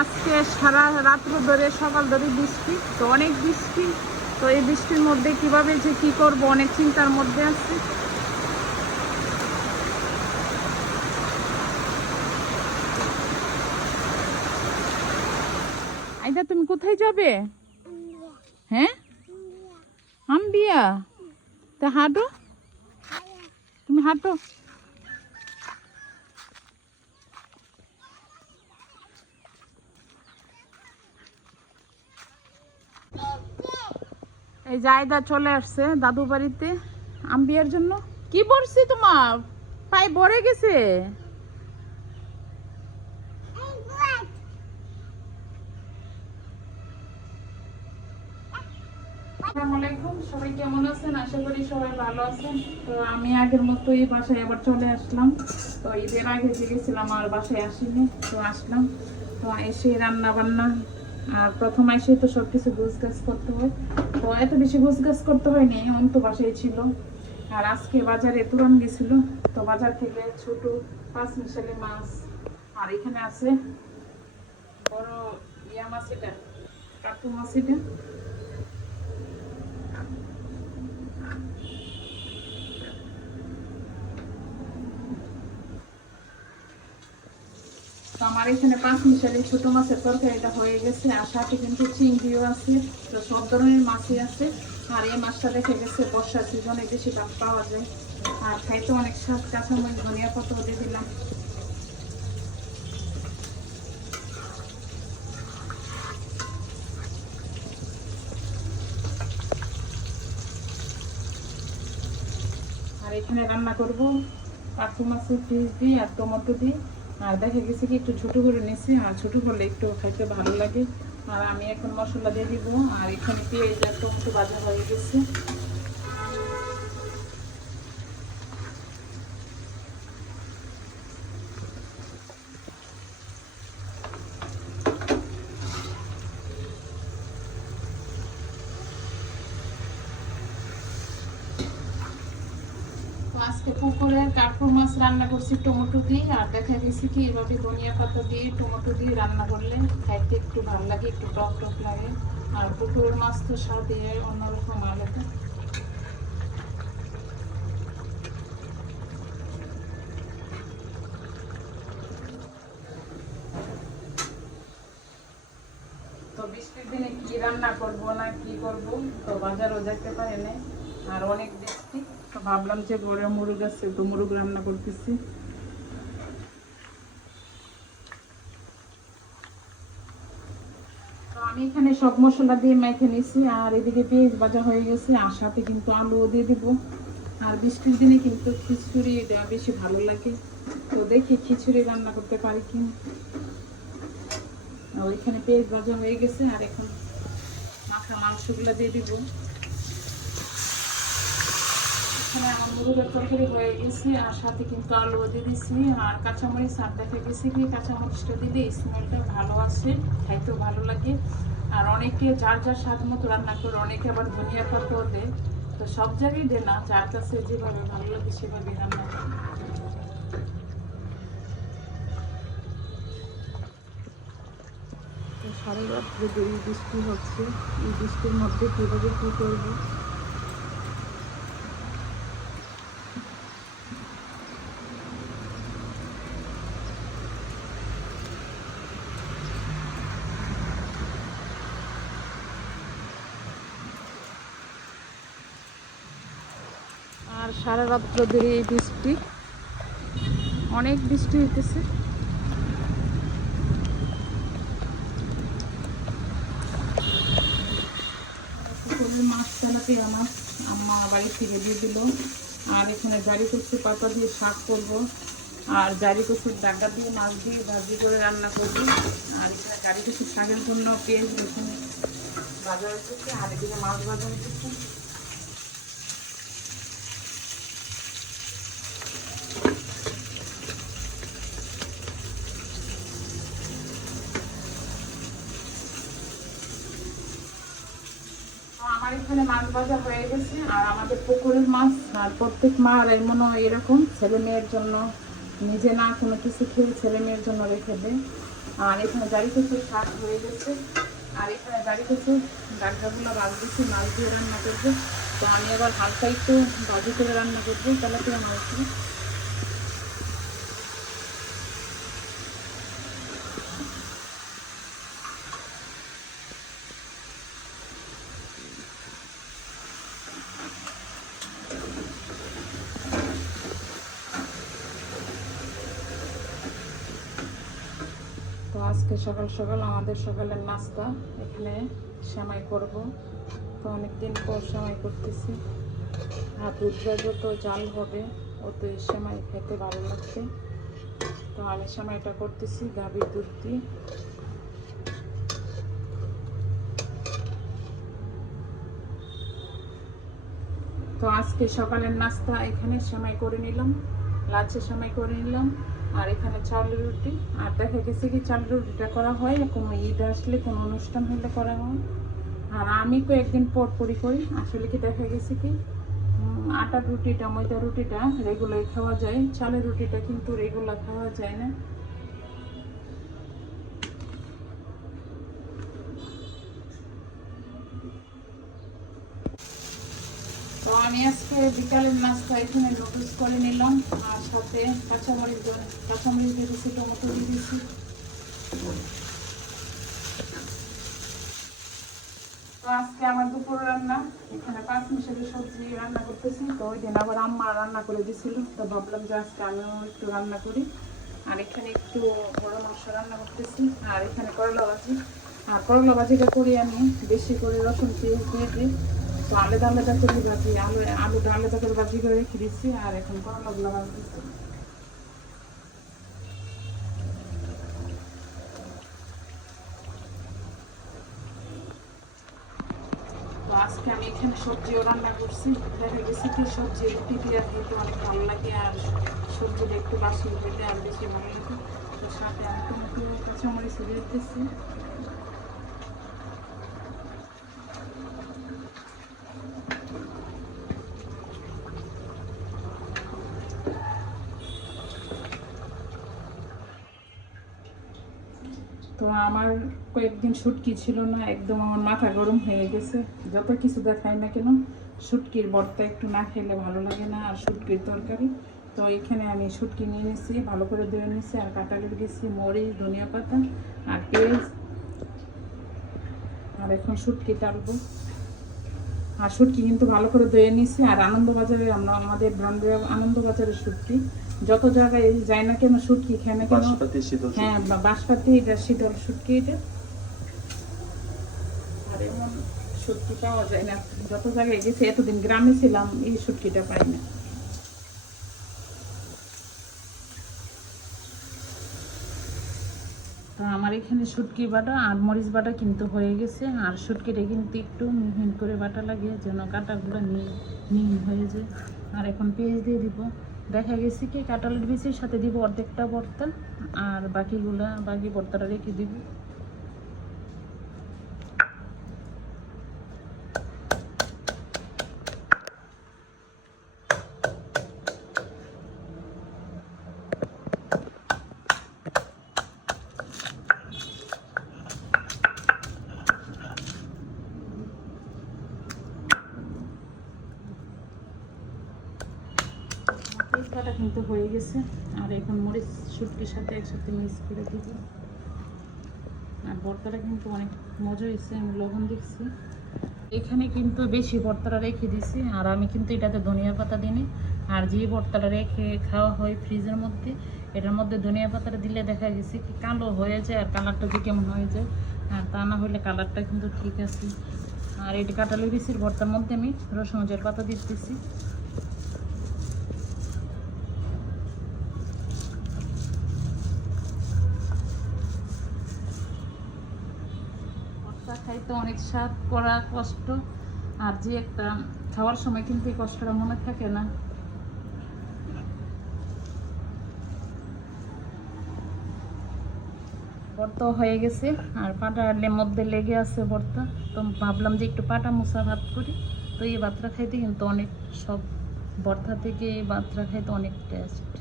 আজকে সারা রাত্র ধরে সকাল ধরে বৃষ্টি, তো অনেক বৃষ্টি। তো এই বৃষ্টির মধ্যে কিভাবে যে কি করব অনেক চিন্তার মধ্যে আছি। আইদা তুমি কোথায় যাবে? হ্যাঁ, আম্বিয়া। তা হাঁটো, তুমি হাঁটো। এই জায়দা চলে আসছে দাদু বাড়িতে আম্বিয়ার জন্য। কি বলছি তোমার পায়ে ভরে গেছে? আসসালামু আলাইকুম, সবাই কেমন আছেন? আশা করি সবাই ভালো আছেন। তো আমি আগের মতোই বাসায় আবার চলে আসলাম। তো ঈদের আগে যে গেছিলাম আর বাসায় আসিনি, তো আসলাম। তো এসে রান্না বান্না, আর প্রথম এসে তো সবকিছু গোছগাছ করতে হয়। তো এত বেশি গোছগাছ করতে হয়নি, অন্ত বাসায় ছিল। আর আজকে বাজারে তুরান গেছিল, তো বাজার থেকে ছোট 5 মিশালি মাছ, আর এখানে আছে বড় ইয়া মাছ, এটা কাতু মাছ। এটা তো আমার এখানে 5 মিশালি ছোট মাছের তরকারিটা হয়ে গেছে, আর সাথে কিন্তু চিংড়িও আছে। তো সব ধরনের মাছই আছে। আর এই মাছটা দেখে গেছে বর্ষার সিজনে বেশি দাম পাওয়া যায়, আর খাইতে অনেক স্বাদ। কাঁচামরিচ ধনিয়া পাতা দিয়ে দিলাম। আর এখানে রান্না করব কাকু মাছের পিস দিয়ে আর টমেটো দিয়ে। আর দেখে গেছে কি একটু ছোট করে নিয়েছি, আর ছোট করলে একটু খাইতে ভালো লাগে। আর আমি এখন মশলা দিয়ে দিব। আর এখানে পেঁয়াজ আর টমেটো ভাজা হয়ে গেছে। আজকে পুকুরের কার্পু মাছ রান্না করছি টমেটো দিয়ে। আর দেখা গেছে কি এভাবে ধনিয়া পাতা দিয়ে টমেটো দিয়ে রান্না করলে খাইতে একটু ভালো লাগে, একটু টক টক লাগে। আর পুকুরের মাছ তো স্বাদে অন্যরকম আলাদা। তো বৃষ্টির দিনে কি রান্না করব না কি করব, তো বাজারও যেতে পারে না। আর অনেক বৃষ্টি, তো ভাবলাম যে ঘরে মুরগ আছে, তো মুরগ রান্না করতেছি। তো আমি এখানে সব মশলা দিয়ে মেখে নিছি। আর এদিকে পেঁয়াজ ভাজা হয়ে গেছে, আর সাথে কিন্তু আলুও দিয়ে দিব। আর বৃষ্টির দিনে কিন্তু খিচুড়ি দেওয়া বেশি ভালো লাগে। তো দেখি খিচুড়ি রান্না করতে পারি কি। ওইখানে পেঁয়াজ ভাজা হয়ে গেছে, আর এখন মাখা মাংসগুলো দিয়ে দিব। এখানে আমার মুরগের তরকারি হয়ে গেছে, আর সাথে কিন্তু আলু দিয়ে দিচ্ছি আর কাঁচামরিচ। আর দেখা গেছে কি কাঁচামরিচটা দিলে স্মেলটা ভালো আসে, খাইতেও ভালো লাগে। আর অনেকে যার যার স্বাদ মতো রান্না করে, অনেকে আবার ধনিয়া পাতাও দেয়। তো সব জায়গায় দেয় না, যার কাছে যেভাবে ভালো লাগে সেভাবে রান্না করে। সারা রাত্রে দেরি বৃষ্টি হচ্ছে, এই বৃষ্টির মধ্যে কীভাবে কী করবো। আর সারা রাত্র ধরে এই বৃষ্টি, অনেক বৃষ্টি হইতেছে। মাছ চালাতে আমার আম্মা বাড়ি থেকে দিয়ে দিল। আর এখানে জারি কচুর পাতা দিয়ে শাক করব, আর জারি কচুর ডাকা দিয়ে মাছ দিয়ে ভাজি করে রান্না করব। আর এখানে জারি কচুর শাকের জন্য পেঁয়াজ রসুন ভাজা হচ্ছে, আর এদিকে মাছ ভাজা হচ্ছে। আমার এখানে মাছ ভাজা হয়ে গেছে। আর আমাদের পুকুরের মাছ, আর প্রত্যেক মার এমনও এরকম ছেলে মেয়ের জন্য নিজে না কোনো কিছু খেয়ে ছেলে মেয়ের জন্য রেখে দেয়। আর এখানে জারি কচুর শাক হয়ে গেছে, আর এখানে জারি কচুর ডাকটাগুলো মাছ দিচ্ছি, মাছ দিয়ে রান্না করবো। তো আমি আবার হালকা একটু ভাজি করে রান্না করবো তেলাপিয়া মাছ দিয়ে। তো আজকে সকাল সকাল আমাদের সকালের নাস্তা এখানে সেমাই করব। তো অনেকদিন পর সেমাই করতেছি, আর দুধটা যত জাল হবে অত এই সেমাই খেতে ভালো লাগছে। তো আমি সেমাইটা করতেছি গাভীর দুধ দিয়ে। তো আজকে সকালের নাস্তা এখানে সেমাই করে নিলাম, লাঞ্চে সেমাই করে নিলাম, আর এখানে চালের রুটি। আর দেখা গেছে কি চালের রুটিটা করা হয় কোনো ঈদ আসলে, কোনো অনুষ্ঠান হলে করা হয়। আর আমি কয়েকদিন পর পরই করি। আসলে কি দেখা গেছে কি আটার রুটিটা, ময়দা রুটিটা রেগুলার খাওয়া যায়, চালের রুটিটা কিন্তু রেগুলার খাওয়া যায় না। তো আমি আজকে বিকালের নাস্তা এখানে নুডলস করে নিলাম, আর সাথে কাঁচামরিচ দিয়ে দিয়েছি, টমেটো দিয়ে দিয়েছি। তো আজকে আমার দুপুর রান্না এখানে 5 মিশালি সবজি রান্না করতেছি। তো ওই দিন আবার আম্মা রান্না করে দিছিল, তো ভাবলাম যে আজকে আমিও একটু রান্না করি। আর এখানে একটু বড় মাংস রান্না করতেছি, আর এখানে করলা ভাজি। আর করলা ভাজিটা করি আমি বেশি করে রসুন পেঁয়াজ দিয়ে দিই। তো আলাদা আলাদা করে ভাজি, আলুটা আলাদা করে ভাজি করে রেখে দিচ্ছি, আর এখন করলাগুলো ভাজতেছি। তো আজকে আমি এখানে সবজিও রান্না করছি। দেখা গেছে কি সবজি রুটি দিয়ে খেতে অনেক ভালো লাগে, আর সবজিটা একটু বাসি হইলে আর বেশি ভালো লাগে। তো সাথে আমি টমেটো কাঁচামরিচ দিয়ে দিতেছি। তো আমার কয়েকদিন শুটকি ছিল না, একদম আমার মাথা গরম হয়ে গেছে। যত কিছু দেখাই না কেন শুটকির ভর্তা একটু না খেলে ভালো লাগে না, আর শুটকির তরকারি। তো এখানে আমি শুটকি নিয়ে নিয়েছি, ভালো করে ধুয়ে নিয়েছি, আর কাঁটালে দিয়েছি মরিচ, ধনিয়া পাতা আর পেঁয়াজ। আর এখন শুটকি টালবো। আর শুটকি কিন্তু ভালো করে ধুয়ে নিয়েছি। আর আনন্দবাজারে আমাদের ব্র্যান্ডের আনন্দবাজারের শুটকি, যত জায়গায় যায় না কেন শুটকি খায় না কেন, হ্যাঁ বাঁশপাতি, এটা শীতল শুটকি এটা। আর এমন শুটকি পাওয়া যায় না, যত জায়গায় গেছি, এতদিন গ্রামে ছিলাম এই শুটকিটা পাই না। তো আমার এখানে শুটকি বাটা আর মরিচ বাটা কিন্তু হয়ে গেছে। আর শুটকিটা কিন্তু একটু মিহিন করে বাটা লাগে যেন কাঁটাগুলো মিহি হয়ে যায়। আর এখন পেঁয়াজ দিয়ে দিব। দেখা গেছে কি কাঁঠালের বীজের সাথে দিব অর্ধেকটা ভর্তা, আর বাকি ভর্তাটা রেখে দিব। পেস্তাটা কিন্তু হয়ে গেছে। আর এখন মরিচ শুটকির সাথে একসাথে মিক্স করে দিব। আর ভর্তাটা কিন্তু অনেক মজা হয়েছে, আমি লবণ দেখছি। এখানে কিন্তু বেশি ভর্তাটা রেখে দিছি, আর আমি কিন্তু এটাতে ধনিয়া পাতা দিই। আর যে ভর্তাটা রেখে খাওয়া হয় ফ্রিজের মধ্যে, এটার মধ্যে ধনিয়া পাতাটা দিলে দেখা গেছে কি কালো হয়ে যায়, আর কালারটা যে কেমন হয়ে যায়। আর তা না হলে কালারটা কিন্তু ঠিক আছে। আর এটি কাঁঠালের বিচির ভর্তার মধ্যে আমি রসুনের পাতা দিতেছি। খাইতে অনেক স্বাদ, করা কষ্ট, আর যে একটা খাওয়ার সময় কিন্তু এই কষ্টটা মনে থাকে না। ভর্তা হয়ে গেছে, আর পাটার মধ্যে লেগে আছে ভর্তা। তো ভাবলাম যে একটু পাটা মোছা ভাত করি। তো এই ভাতটা খাইতে কিন্তু অনেক, সব ভর্তা থেকে এই ভাতটা খাইতে অনেক টেস্ট।